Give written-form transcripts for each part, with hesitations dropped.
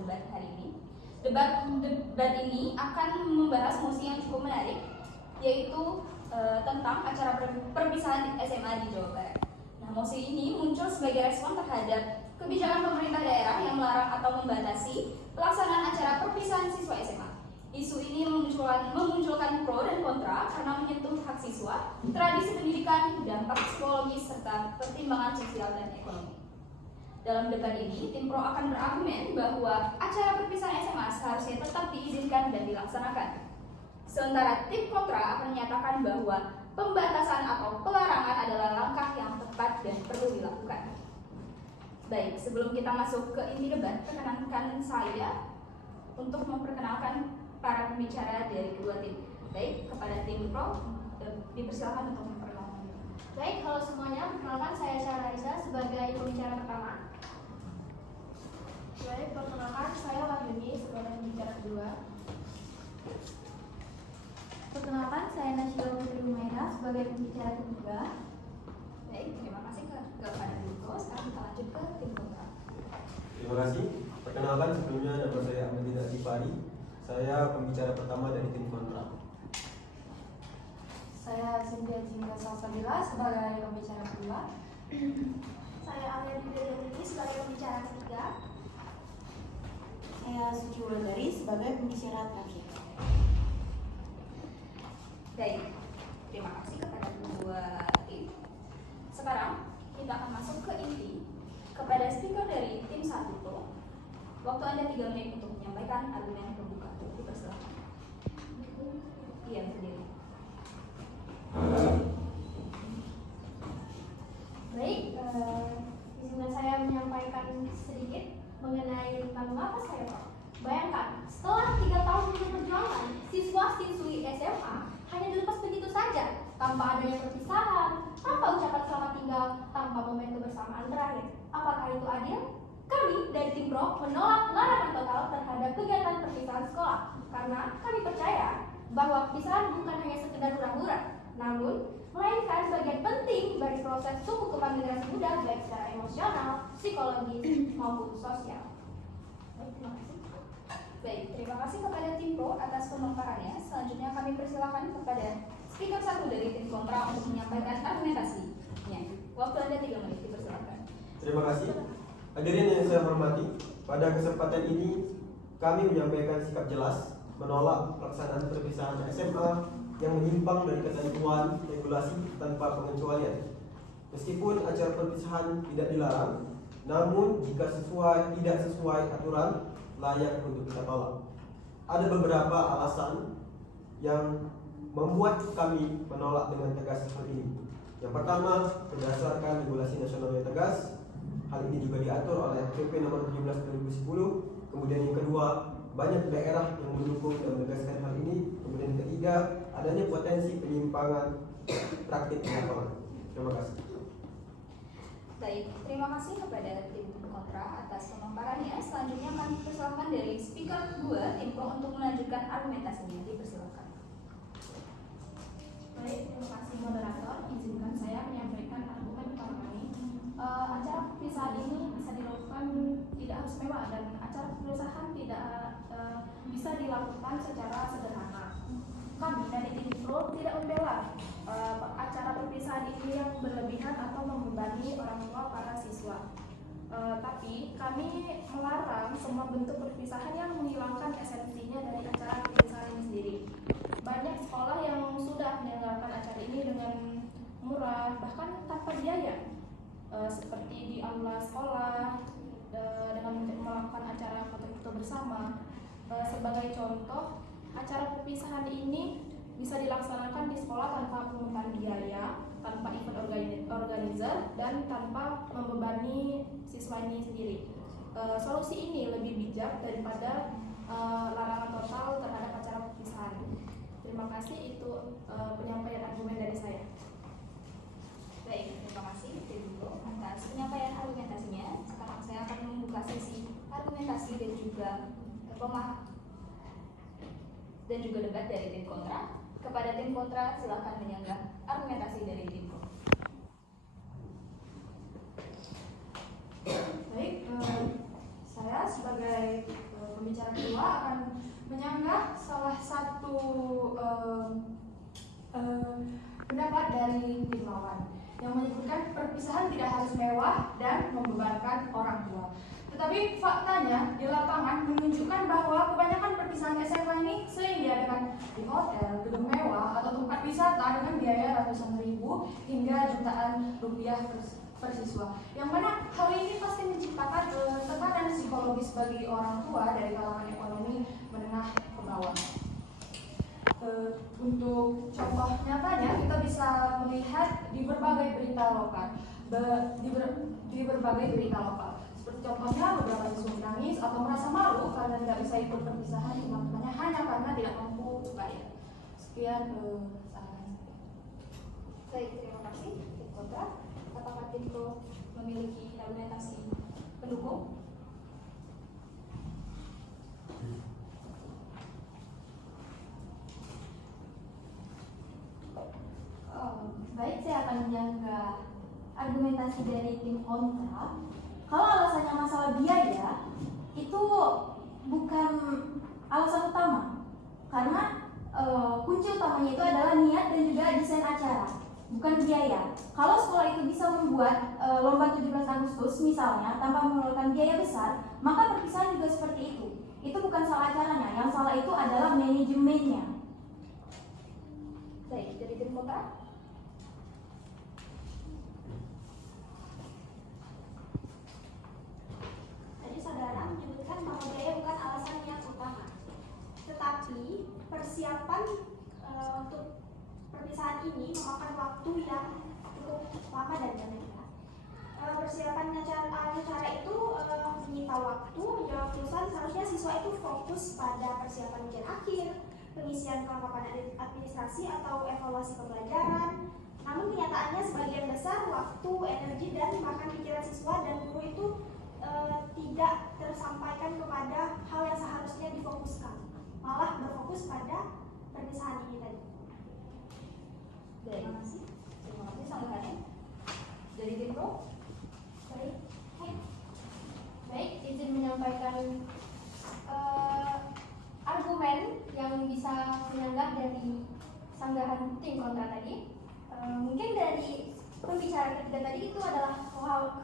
debat hari ini. Debat ini akan membahas mosi yang cukup menarik, yaitu tentang acara perpisahan SMA di Jawa Barat. Nah, mosi ini muncul sebagai respon terhadap kebijakan pemerintah daerah yang melarang atau membatasi pelaksanaan acara perpisahan siswa SMA. Isu ini memunculkan pro dan kontra karena menyentuh hak siswa, tradisi pendidikan, dampak psikologis, serta pertimbangan sosial dan ekonomi. Dalam debat ini, tim pro akan berargumen bahwa acara perpisahan SMA seharusnya tetap diizinkan dan dilaksanakan. Sementara tim kontra akan menyatakan bahwa pembatasan atau pelarangan adalah langkah yang tepat dan perlu dilakukan. Baik, sebelum kita masuk ke inti debat, perkenankan saya untuk memperkenalkan para pembicara dari kedua tim. Baik, kepada tim pro, dipersilakan untuk memperkenalkan. Baik, halo semuanya, perkenalkan saya Syara Raisa sebagai pembicara pertama. Baik, perkenalkan saya Wahyuni sebagai pembicara kedua. Perkenalkan saya Nasyila Putri Humaira sebagai pembicara ketiga. Baik, terima kasih kepada tim pro. Sekarang kita lanjut ke tim kontra. Terima kasih. Perkenalkan, sebelumnya nama saya Ahmad Tifari. Saya pembicara pertama dari tim kontra. Saya Cynthia Cinta Salsabila sebagai pembicara kedua. Saya Alia Bidadari sebagai pembicara ketiga. Saya Suci Wulandari sebagai pembicara terakhir. Baik, terima kasih kepada kedua tim. Sekarang kita akan masuk ke inti. Kepada speaker dari tim 1 pro, waktu Anda 3 menit untuk menyampaikan argumen pembuka. Dipersilakan. Iya, sendiri. Baik, izinkan saya menyampaikan sedikit mengenai tentang mengapa saya pro. Bayangkan, setelah 3 tahun perjuangan, siswa-siswi SMA hanya dilepas begitu saja, tanpa adanya perpisahan, tanpa ucapan selamat tinggal, tanpa momen kebersamaan terakhir. Apakah itu adil? Kami dari tim pro menolak larangan total terhadap kegiatan perpisahan sekolah karena kami percaya bahwa perpisahan bukan hanya sekedar hura-hura, namun melainkan bagian penting bagi proses tumbuh kembang generasi muda baik secara emosional, psikologis maupun sosial. Baik, terima kasih. Baik, terima kasih kepada tim pro atas pemaparannya. Selanjutnya kami persilakan kepada speaker 1 dari tim kontra untuk menyampaikan argumentasinya. Waktu Anda 3 menit, dipersilakan. Terima kasih. Hadirin yang saya hormati, pada kesempatan ini kami menyampaikan sikap jelas menolak pelaksanaan perpisahan SMA yang menyimpang dari ketentuan regulasi tanpa pengecualian. Meskipun acara perpisahan tidak dilarang, namun jika tidak sesuai aturan, layak untuk kita tolak. Ada beberapa alasan yang membuat kami menolak dengan tegas hal ini. Yang pertama, berdasarkan regulasi nasional yang tegas. Hal ini juga diatur oleh PP nomor 17 2010. Kemudian yang kedua, banyak daerah yang mendukung dan menegaskan hal ini. Kemudian yang ketiga, adanya potensi penyimpangan praktik di lapangan. Terima kasih. Baik, terima kasih kepada tim kontra atas pemaparannya. Selanjutnya kami persilakan dari speaker 2 tim pro untuk melanjutkan argumentasinya. Dipersilakan. Baik, terima kasih moderator. Izinkan saya menyampaikan argumen utama kami. Acara perpisahan ini bisa dilakukan tidak harus mewah dan acara perpisahan tidak bisa dilakukan secara sederhana. Kami dari tim pro tidak membela acara perpisahan ini yang berlebihan atau membebani orang tua para siswa. Tapi kami melarang semua bentuk perpisahan yang menghilangkan esensinya dari acara perpisahan ini sendiri. Banyak sekolah yang sudah menyelenggarakan acara ini dengan murah, bahkan tanpa biaya, seperti di aula sekolah dengan melakukan acara foto-foto bersama. Sebagai contoh, acara perpisahan ini bisa dilaksanakan di sekolah tanpa pungutan biaya, tanpa event organizer, dan tanpa membebani siswa ini sendiri. Solusi ini lebih bijak daripada larangan total terhadap acara perpisahan. Terima kasih, itu penyampaian argumen dari saya. Baik, terima kasih tim pro atas penyampaian argumentasinya. Sekarang saya akan membuka sesi argumentasi dan juga debat dari tim kontra. Kepada tim kontra, silakan menyanggah argumentasi dari tim pro. Baik, saya sebagai pendapat dari tim lawan yang menyebutkan perpisahan tidak harus mewah dan membebankan orang tua. Tetapi faktanya di lapangan menunjukkan bahwa kebanyakan perpisahan SMA ini sering diadakan di hotel, gedung mewah, atau tempat wisata dengan biaya ratusan ribu hingga jutaan rupiah per siswa. Yang mana hal ini pasti menciptakan tekanan psikologis bagi orang tua dari kalangan ekonomi menengah ke bawah. Untuk contoh nyatanya kita bisa melihat di berbagai berita lokal, di berbagai berita lokal. Seperti contohnya beberapa siswa menangis atau merasa malu karena tidak bisa ikut perpisahan teman-temannya hanya karena tidak mampu bayar. Sekian saran saya. Baik, terima kasih. Tim kontra, apakah tim pro memiliki argumentasi pendukung? Baik, saya akan menjaga argumentasi dari tim kontra. Kalau alasannya masalah biaya, itu bukan alasan utama. Karena kunci utamanya itu adalah niat dan juga desain acara, bukan biaya. Kalau sekolah itu bisa membuat lomba 17 Agustus misalnya tanpa mengeluarkan biaya besar, maka perpisahan juga seperti itu. Itu bukan salah acaranya, yang salah itu adalah manajemennya. Baik, dari tim kontra. Tadi saudara menyebutkan bahwa biaya bukan alasan yang utama, tetapi persiapan untuk perpisahan ini memakan waktu yang cukup lama dan banyak. Persiapan acara itu menyita waktu, menjawab urusan. Seharusnya siswa itu fokus pada persiapan ujian akhir, pengisian kelengkapan administrasi atau evaluasi pembelajaran. Namun kenyataannya sebagian besar waktu, energi, dan bahkan pikiran siswa dan guru itu tidak tersampaikan kepada hal yang seharusnya difokuskan, malah berfokus pada perpisahan ini tadi. Terima kasih. Terima kasih sambutannya. Dari tim pro. Baik, izin menyampaikan argumen yang bisa menyanggah dari sanggahan tim kontra tadi. Mungkin dari pembicara ketiga tadi itu adalah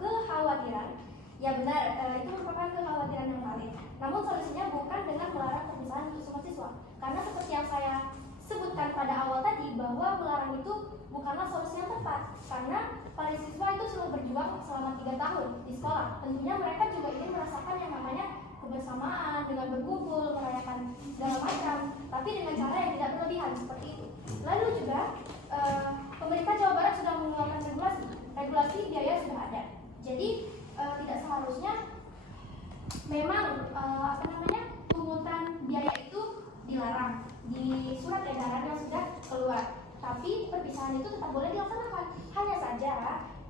kekhawatiran. Ya benar, itu merupakan kekhawatiran yang valid. Namun solusinya bukan dengan melarang perpisahan untuk semua siswa. Karena seperti yang saya sebutkan pada awal tadi, bahwa melarang itu bukanlah solusi yang tepat. Karena para siswa itu selalu berjuang selama 3 tahun di sekolah. Tentunya mereka juga ingin merasakan yang namanya kebersamaan, dengan berkumpul, merayakan segala macam, tapi dengan cara yang tidak berlebihan seperti itu. Lalu juga pemerintah Jawa Barat sudah mengeluarkan regulasi biaya sudah ada. Jadi tidak seharusnya memang pungutan biaya itu dilarang di surat edaran yang sudah keluar. Tapi perpisahan itu tetap boleh dilaksanakan. Hanya saja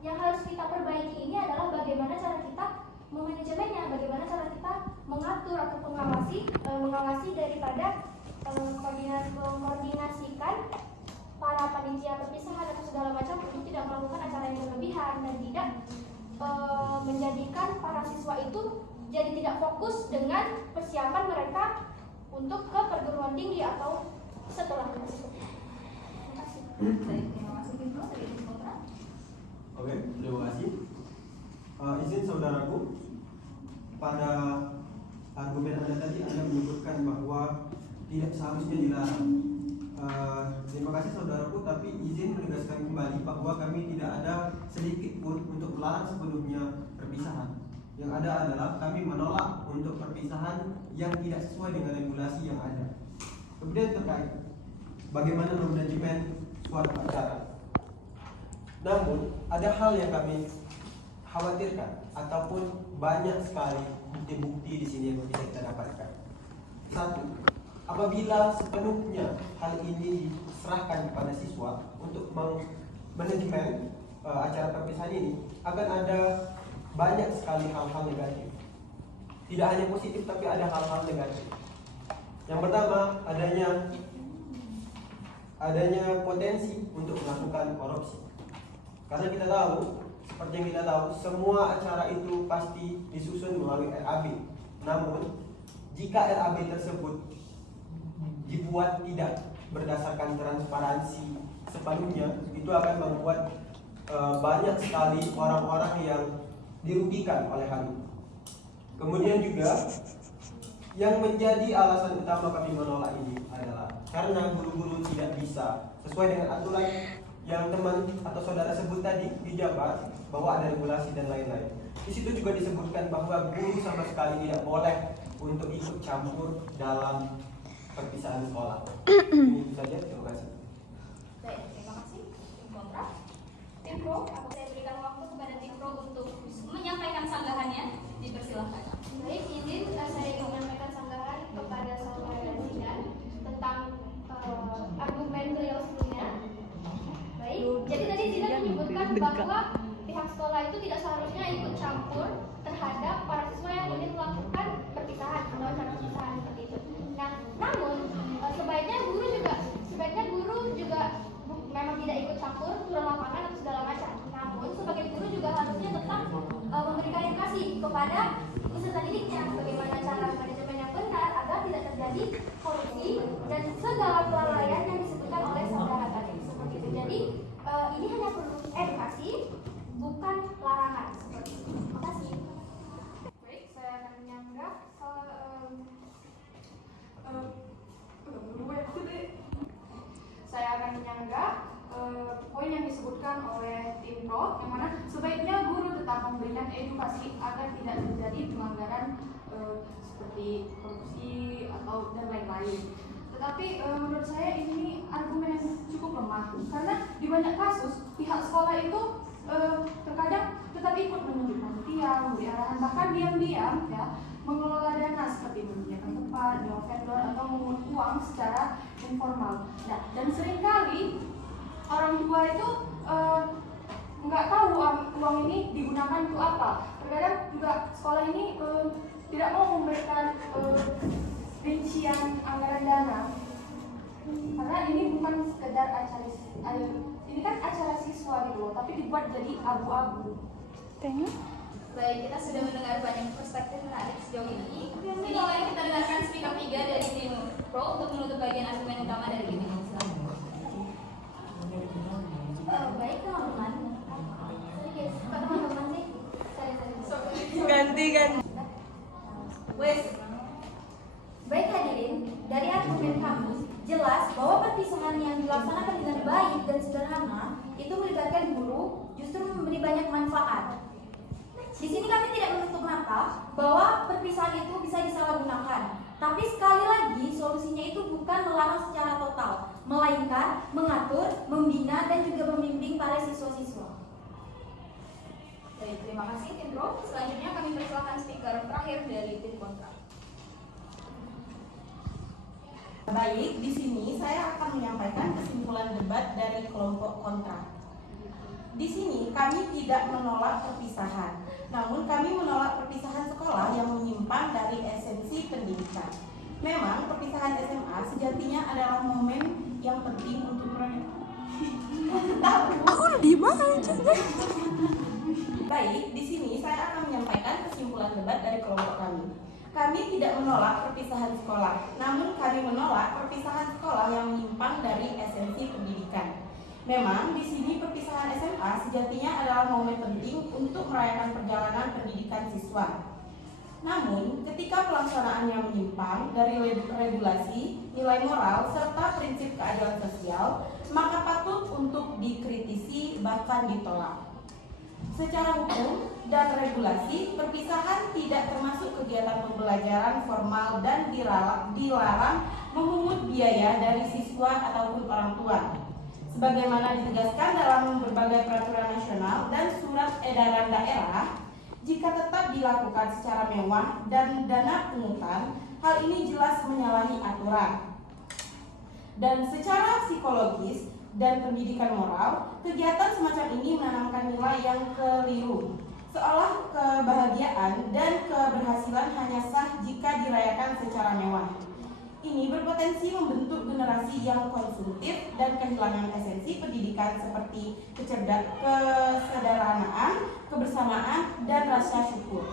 yang harus kita perbaiki ini adalah bagaimana cara kita memanajemennya, bagaimana cara kita mengatur atau mengawasi daripada mengkoordinasikan para panitia perpisahan atau segala macam untuk tidak melakukan acara yang berlebihan dan tidak menjadikan para siswa itu jadi tidak fokus dengan persiapan mereka untuk ke perguruan tinggi atau setelah itu. Terima kasih. Baik, terima kasih tim pro. Dari tim kontra. Oke, terima kasih. Izin saudaraku, pada argumen Anda tadi Anda menyebutkan bahwa tidak seharusnya dilarang. Terima kasih saudaraku, tapi izin menegaskan kembali bahwa kami tidak ada sedikit pun untuk melarang sepenuhnya perpisahan. Yang ada adalah kami menolak untuk perpisahan yang tidak sesuai dengan regulasi yang ada. Kemudian terkait bagaimana manajemen suatu acara. Namun ada hal yang kami khawatirkan ataupun banyak sekali bukti-bukti di sini yang bisa kita dapatkan. Satu, apabila sepenuhnya hal ini diserahkan kepada siswa untuk manajemen acara perpisahan ini, akan ada banyak sekali hal-hal negatif. Tidak hanya positif, tapi ada hal-hal negatif. Yang pertama, adanya potensi untuk melakukan korupsi. Karena kita tahu, seperti yang kita tahu, semua acara itu pasti disusun melalui RAB. Namun, jika RAB tersebut dibuat tidak berdasarkan transparansi sepenuhnya, itu akan membuat banyak sekali orang-orang yang dirugikan oleh hal itu. Kemudian juga yang menjadi alasan utama kami menolak ini adalah karena guru-guru tidak bisa sesuai dengan aturan yang teman atau saudara sebut tadi di Jabar, bahwa ada regulasi dan lain-lain. Di situ juga disebutkan bahwa guru sama sekali tidak boleh untuk ikut campur dalam perpisahan sekolah. Ini saja, terima kasih. Baik, terima kasih. Tim kontra. Tim pro, aku saya berikan waktu kepada tim pro untuk menyampaikan sanggahannya. Dipersilahkan. Baik, izin saya ingin menyampaikan sanggahan kepada saudara Zidan tentang argumen beliau sebelumnya. Baik, jadi tadi Zidan menyebutkan bahwa pihak sekolah itu tidak seharusnya ikut campur terhadap para siswa yang ingin melakukan perpisahan atau acara perpisahan seperti itu. Nah, namun sebaiknya guru juga memang tidak ikut campur turun lapangan atau segala macam. Namun sebagai guru juga harusnya tetap memberikan edukasi kepada peserta didiknya bagaimana cara manajemen yang benar agar tidak terjadi korupsi dan segala kelalaian yang disebutkan oleh saudara tadi seperti itu. Jadi ini hanya perlu edukasi, bukan larangan seperti itu. Terima kasih. Baik, saya akan menyanggah poin yang disebutkan oleh tim pro, yang mana sebaiknya guru tetap memberikan edukasi agar tidak terjadi pelanggaran seperti korupsi atau dan lain-lain. Tetapi menurut saya ini argumen yang cukup lemah, karena di banyak kasus pihak sekolah itu terkadang tetap ikut menunjukkan tiang, memberi arahan, bahkan diam-diam ya mengelola dana seperti menyediakan tempat, nyewa vendor atau memungut uang secara informal. Nah, dan seringkali orang tua itu nggak tahu uang ini digunakan untuk apa. Terkadang juga sekolah ini tidak mau memberikan rincian anggaran dana, karena ini bukan sekedar acara, ini kan acara siswa gitu loh, tapi dibuat jadi abu-abu. Baik, kita sudah mendengar banyak perspektif menarik sejauh ini. Kini mari kita dengarkan speak up 3 dari tim pro untuk menutup bagian argumen utama dari tim ini. Baik teman-teman. Kok teman-teman sih? Ganti. Wes. Baik hadirin, dari argumen kami jelas bahwa perpisahan yang dilaksanakan dengan baik dan sederhana itu melibatkan guru justru memberi banyak manfaat. Di sini kami tidak menutup mata bahwa perpisahan itu bisa disalahgunakan. Tapi sekali lagi solusinya itu bukan melarang secara total, melainkan mengatur, membina dan juga membimbing para siswa-siswa. Baik, terima kasih tim pro. Selanjutnya kami persilakan speaker terakhir dari tim kontra. Baik, di sini saya akan menyampaikan kesimpulan debat dari kelompok kontra. Di sini kami tidak menolak perpisahan, namun kami menolak perpisahan sekolah yang menyimpang dari esensi pendidikan. Memang perpisahan SMA sejatinya adalah momen yang penting untuk Baik, di sini saya akan menyampaikan kesimpulan debat dari kelompok kami. Kami tidak menolak perpisahan sekolah, namun kami menolak perpisahan sekolah yang menyimpang dari esensi pendidikan. Memang di sini perpisahan SMA sejatinya adalah momen penting untuk merayakan perjalanan pendidikan siswa. Namun, ketika pelaksanaannya menyimpang dari regulasi, nilai moral, serta prinsip keadilan sosial, maka patut untuk dikritisi bahkan ditolak. Secara hukum dan regulasi, perpisahan tidak termasuk kegiatan pembelajaran formal dan dilarang memungut biaya dari siswa ataupun orang tua. Sebagaimana ditegaskan dalam berbagai peraturan nasional dan surat edaran daerah, jika tetap dilakukan secara mewah dan dana pungutan, hal ini jelas menyalahi aturan. Dan secara psikologis dan pendidikan moral, kegiatan semacam ini menanamkan nilai yang keliru, seolah kebahagiaan dan keberhasilan hanya sah jika dirayakan secara mewah. Ini berpotensi membentuk generasi yang konsumtif dan kehilangan esensi pendidikan seperti kesederhanaan, kebersamaan, dan rasa syukur.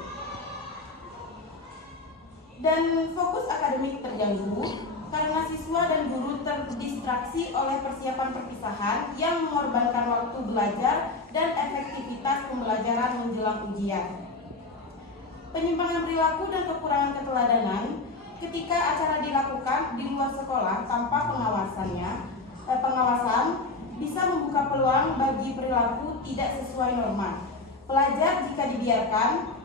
Dan fokus akademik terganggu karena siswa dan guru terdistraksi oleh persiapan perpisahan yang mengorbankan waktu belajar dan efektivitas pembelajaran menjelang ujian. Penyimpangan perilaku dan kekurangan keteladanan ketika acara dilakukan di luar sekolah tanpa pengawasan bisa membuka peluang bagi perilaku tidak sesuai norma. Pelajar jika dibiarkan,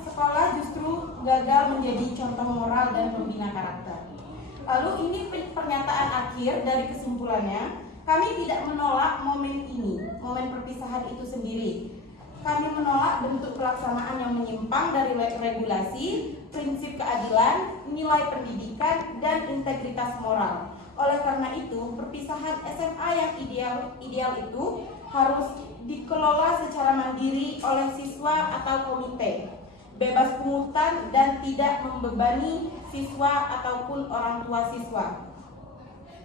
sekolah justru gagal menjadi contoh moral dan pembina karakter. Lalu ini pernyataan akhir dari kesimpulannya, kami tidak menolak momen ini, momen perpisahan itu sendiri. Kami menolak bentuk pelaksanaan yang menyimpang dari regulasi, prinsip keadilan, nilai pendidikan, dan integritas moral. Oleh karena itu, perpisahan SMA yang ideal itu harus dikelola secara mandiri oleh siswa atau komite, bebas pungutan dan tidak membebani siswa ataupun orang tua siswa.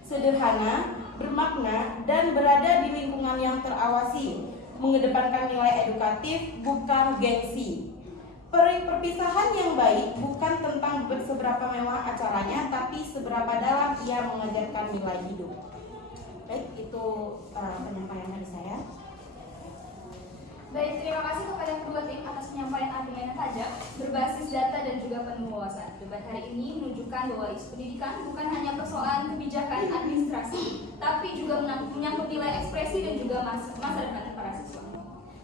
Sederhana, bermakna, dan berada di lingkungan yang terawasi, mengedepankan nilai edukatif, bukan gengsi. Perpisahan yang baik bukan tentang seberapa mewah acaranya, tapi seberapa dalam ia mengajarkan nilai hidup. Baik, itu penyampaian dari saya. Baik, terima kasih kepada kedua tim atas penyampaian argumen yang tajam, berbasis data dan juga penuh wawasan. Debat hari ini menunjukkan bahwa isu pendidikan bukan hanya persoalan kebijakan administrasi, tapi juga menyangkut nilai ekspresi dan juga masa depan para siswa.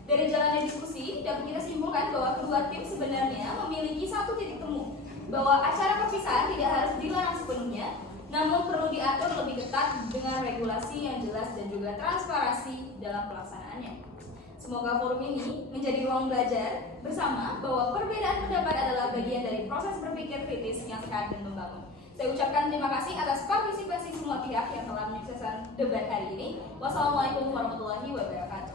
Dari jalannya diskusi, dapat kita simpulkan bahwa kedua tim sebenarnya memiliki satu titik temu, bahwa acara perpisahan tidak harus dilarang sepenuhnya, namun perlu diatur lebih ketat dengan regulasi yang jelas dan juga transparansi dalam pelaksanaannya. Semoga forum ini menjadi ruang belajar bersama bahwa perbedaan pendapat adalah bagian dari proses berpikir kritis yang sehat dan membangun. Saya ucapkan terima kasih atas partisipasi semua pihak yang telah menyukseskan debat hari ini. Wassalamualaikum warahmatullahi wabarakatuh.